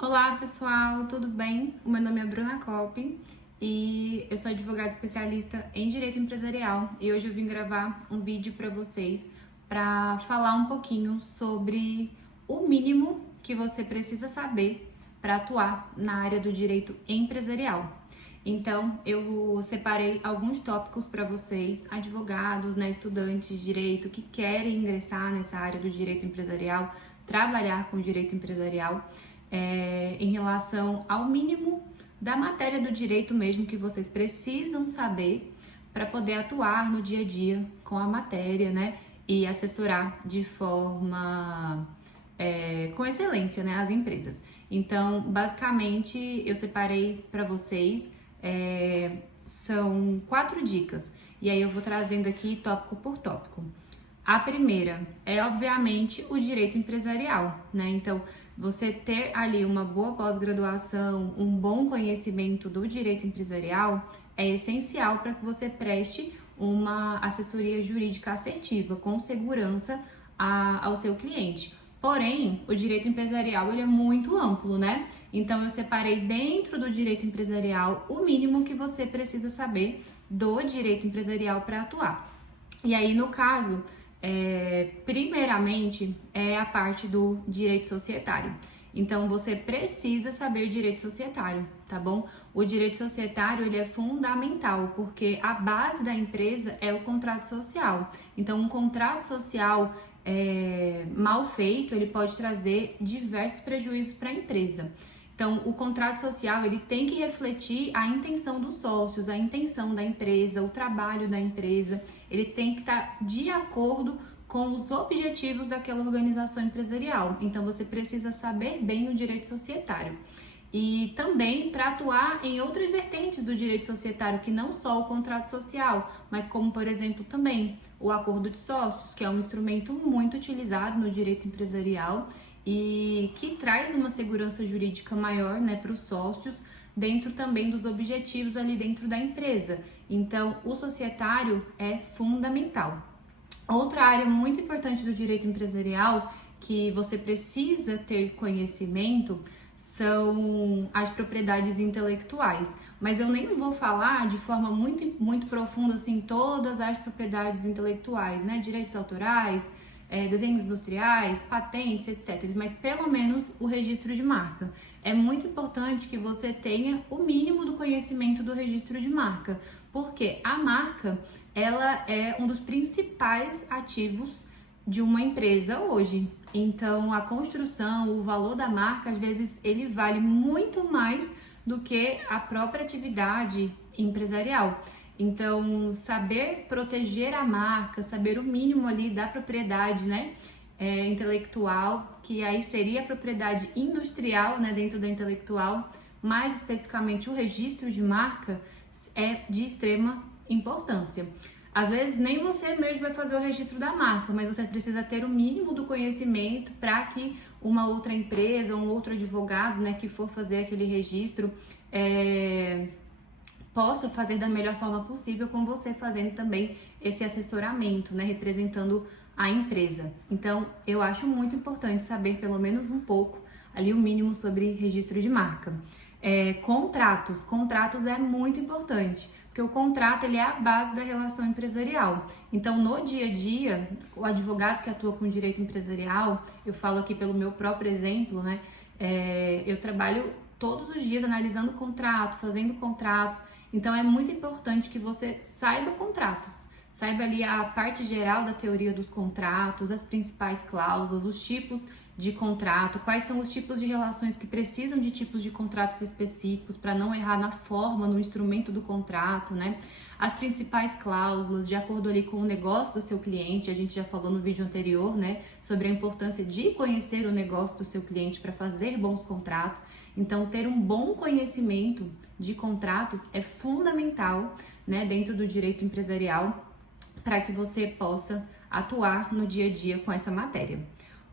Olá pessoal, tudo bem? O meu nome é Bruna Coppi e eu sou advogada especialista em direito empresarial e hoje eu vim gravar um vídeo para vocês para falar um pouquinho sobre o mínimo que você precisa saber para atuar na área do direito empresarial. Então, eu separei alguns tópicos para vocês, advogados, estudantes de direito que querem ingressar nessa área do direito empresarial, trabalhar com direito empresarial, em relação ao mínimo da matéria do direito mesmo que vocês precisam saber para poder atuar no dia a dia com a matéria, né? E assessorar de forma com excelência, né, as empresas. Então, basicamente, eu separei para vocês, são 4 dicas, e aí eu vou trazendo aqui tópico por tópico. A primeira é, obviamente, o direito empresarial, né? Então, você ter ali uma boa pós-graduação, um bom conhecimento do direito empresarial é essencial para que você preste uma assessoria jurídica assertiva, com segurança ao seu cliente. Porém, o direito empresarial ele é muito amplo, né? Então, eu separei dentro do direito empresarial o mínimo que você precisa saber do direito empresarial para atuar. E aí, no caso, primeiramente, é a parte do direito societário. Então, você precisa saber direito societário, tá bom? O direito societário, ele é fundamental, porque a base da empresa é o contrato social. Então, um contrato social mal feito, ele pode trazer diversos prejuízos para a empresa. Então, o contrato social, ele tem que refletir a intenção dos sócios, a intenção da empresa, o trabalho da empresa. Ele tem que estar de acordo com os objetivos daquela organização empresarial. Então, você precisa saber bem o direito societário. E também para atuar em outras vertentes do direito societário, que não só o contrato social, mas como, por exemplo, também o acordo de sócios, que é um instrumento muito utilizado no direito empresarial e que traz uma segurança jurídica maior, né, para os sócios, dentro também dos objetivos ali dentro da empresa. Então, o societário é fundamental. Outra área muito importante do direito empresarial que você precisa ter conhecimento são as propriedades intelectuais. Mas eu nem vou falar de forma muito profunda assim todas as propriedades intelectuais, né? Direitos autorais, desenhos industriais, patentes, etc. Mas pelo menos o registro de marca. É muito importante que você tenha o mínimo do conhecimento do registro de marca, porque a marca ela é um dos principais ativos de uma empresa hoje. Então, a construção, o valor da marca, às vezes, ele vale muito mais do que a própria atividade empresarial. Então, saber proteger a marca, saber o mínimo ali da propriedade, né, intelectual, que aí seria a propriedade industrial, né, dentro da intelectual, mais especificamente o registro de marca, é de extrema importância. Às vezes nem você mesmo vai fazer o registro da marca, mas você precisa ter o mínimo do conhecimento para que uma outra empresa, um outro advogado, né, que for fazer aquele registro, possa fazer da melhor forma possível, com você fazendo também esse assessoramento, né, representando a empresa. Então, eu acho muito importante saber pelo menos um pouco ali o mínimo sobre registro de marca. Contratos é muito importante, porque o contrato ele é a base da relação empresarial. Então, no dia a dia, o advogado que atua com direito empresarial, eu falo aqui pelo meu próprio exemplo, né? Eu trabalho todos os dias analisando contrato, fazendo contratos. Então, é muito importante que você saiba contratos, saiba ali a parte geral da teoria dos contratos, as principais cláusulas, os tipos de contrato, quais são os tipos de relações que precisam de tipos de contratos específicos para não errar na forma, no instrumento do contrato, né? As principais cláusulas, de acordo ali com o negócio do seu cliente, a gente já falou no vídeo anterior, né, sobre a importância de conhecer o negócio do seu cliente para fazer bons contratos. Então, ter um bom conhecimento de contratos é fundamental, né, dentro do direito empresarial, para que você possa atuar no dia a dia com essa matéria.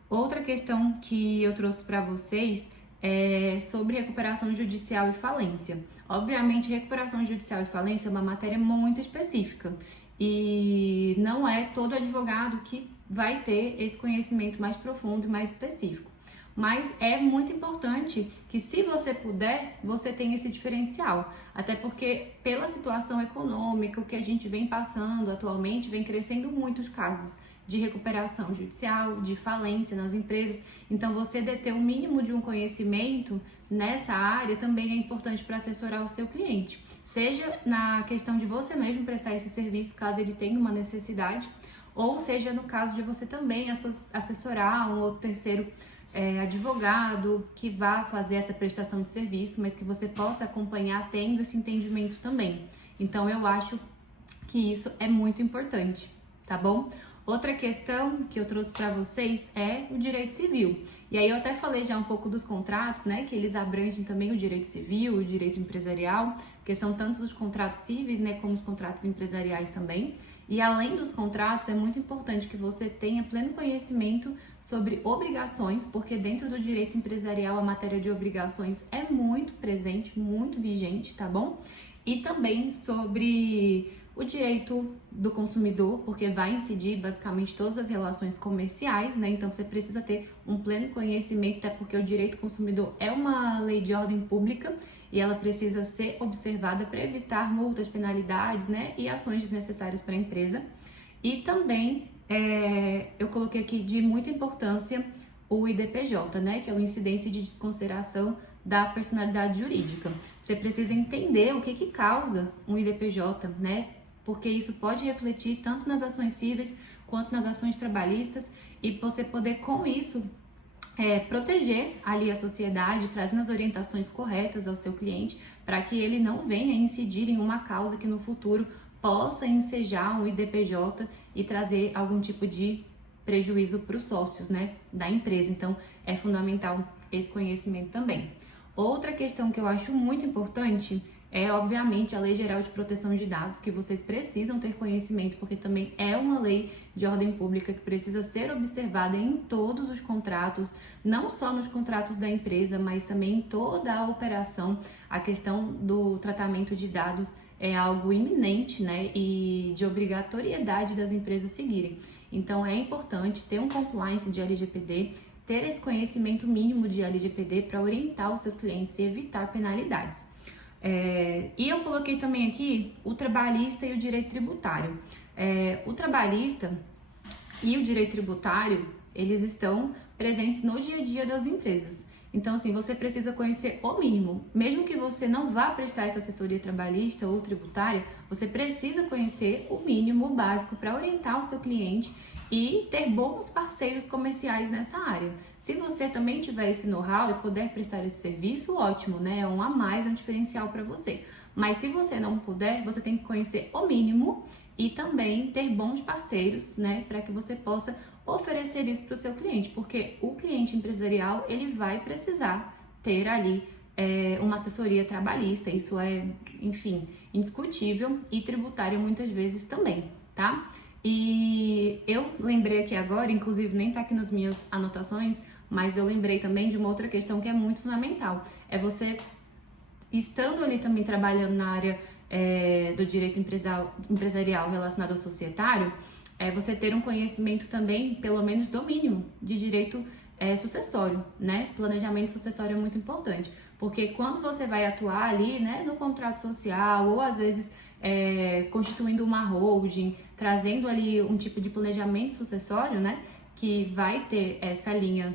Outra questão que eu trouxe para vocês é sobre recuperação judicial e falência. Obviamente, recuperação judicial e falência é uma matéria muito específica e não é todo advogado que vai ter esse conhecimento mais profundo e mais específico. mas é muito importante que, se você puder, você tenha esse diferencial. Até porque, pela situação econômica, o que a gente vem passando atualmente, vem crescendo muitos casos de recuperação judicial, de falência nas empresas. Então, você deter o mínimo de um conhecimento nessa área também é importante para assessorar o seu cliente. Seja na questão de você mesmo prestar esse serviço, caso ele tenha uma necessidade, ou seja no caso de você também assessorar um outro terceiro advogado que vá fazer essa prestação de serviço, mas que você possa acompanhar tendo esse entendimento também. Então, eu acho que isso é muito importante, tá bom? Outra questão que eu trouxe para vocês é o direito civil. E aí eu até falei já um pouco dos contratos, né, que eles abrangem também o direito civil, o direito empresarial, porque são tanto os contratos cíveis, né, como os contratos empresariais também. E além dos contratos, é muito importante que você tenha pleno conhecimento sobre obrigações, porque dentro do direito empresarial a matéria de obrigações é muito presente, muito vigente, tá bom? E também sobre o direito do consumidor, porque vai incidir basicamente todas as relações comerciais, né? Então você precisa ter um pleno conhecimento, até porque o direito do consumidor é uma lei de ordem pública e ela precisa ser observada para evitar multas, penalidades, né? E ações desnecessárias para a empresa. E também eu coloquei aqui de muita importância o IDPJ, né? Que é o incidente de desconsideração da personalidade jurídica. Você precisa entender o que causa um IDPJ, né? Porque isso pode refletir tanto nas ações cíveis quanto nas ações trabalhistas, e você poder com isso proteger ali a sociedade, trazendo as orientações corretas ao seu cliente, para que ele não venha incidir em uma causa que no futuro possa ensejar um IDPJ e trazer algum tipo de prejuízo para os sócios, né, da empresa. Então, é fundamental esse conhecimento também. Outra questão que eu acho muito importante é, obviamente, a Lei Geral de Proteção de Dados, que vocês precisam ter conhecimento, porque também é uma lei de ordem pública que precisa ser observada em todos os contratos, não só nos contratos da empresa, mas também em toda a operação. A questão do tratamento de dados é algo iminente, né, e de obrigatoriedade das empresas seguirem. Então, é importante ter um compliance de LGPD, ter esse conhecimento mínimo de LGPD para orientar os seus clientes e evitar penalidades. E eu coloquei também aqui o trabalhista e o direito tributário. O trabalhista e o direito tributário, eles estão presentes no dia a dia das empresas. Então, assim, você precisa conhecer o mínimo. Mesmo que você não vá prestar essa assessoria trabalhista ou tributária, você precisa conhecer o mínimo, o básico, para orientar o seu cliente e ter bons parceiros comerciais nessa área. Se você também tiver esse know-how e puder prestar esse serviço, ótimo, né? É um a mais, um diferencial para você. Mas se você não puder, você tem que conhecer o mínimo e também ter bons parceiros, né? Para que você possa oferecer isso para o seu cliente, porque o cliente empresarial, ele vai precisar ter ali uma assessoria trabalhista, isso é, enfim, indiscutível, e tributária muitas vezes também, tá? E eu lembrei aqui agora, inclusive nem tá aqui nas minhas anotações, mas eu lembrei também de uma outra questão que é muito fundamental, é você, estando ali também trabalhando na área do direito empresarial relacionado ao societário, você ter um conhecimento também, pelo menos do mínimo, de direito sucessório, né? Planejamento sucessório é muito importante, porque quando você vai atuar ali, né, no contrato social, ou às vezes constituindo uma holding, trazendo ali um tipo de planejamento sucessório, né, que vai ter essa linha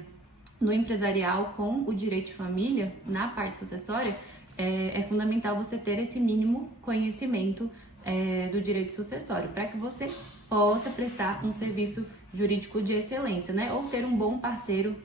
no empresarial com o direito de família, na parte sucessória, é fundamental você ter esse mínimo conhecimento do direito sucessório, para que você possa prestar um serviço jurídico de excelência, né? Ou ter um bom parceiro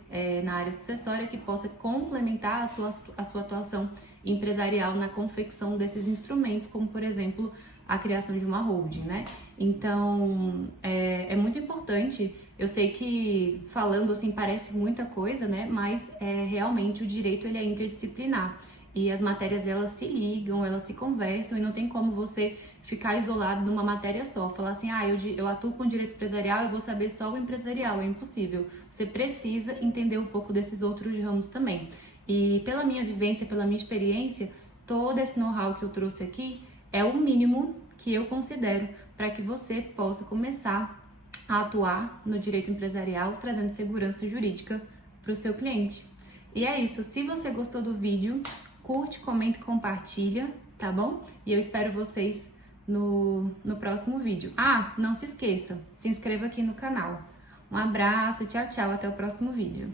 na área sucessória que possa complementar a sua atuação empresarial na confecção desses instrumentos, como, por exemplo, a criação de uma holding, né? Então, é muito importante. Eu sei que falando assim parece muita coisa, né? Mas realmente o direito ele é interdisciplinar. E as matérias, elas se ligam, elas se conversam, e não tem como você ficar isolado numa matéria só. Falar assim, eu atuo com direito empresarial, eu vou saber só o empresarial. É impossível. Você precisa entender um pouco desses outros ramos também. E pela minha vivência, pela minha experiência, todo esse know-how que eu trouxe aqui é o mínimo que eu considero para que você possa começar a atuar no direito empresarial, trazendo segurança jurídica para o seu cliente. E é isso, se você gostou do vídeo, curte, comenta e compartilha, tá bom? E eu espero vocês no próximo vídeo. Ah, não se esqueça, se inscreva aqui no canal. Um abraço, tchau, tchau, até o próximo vídeo.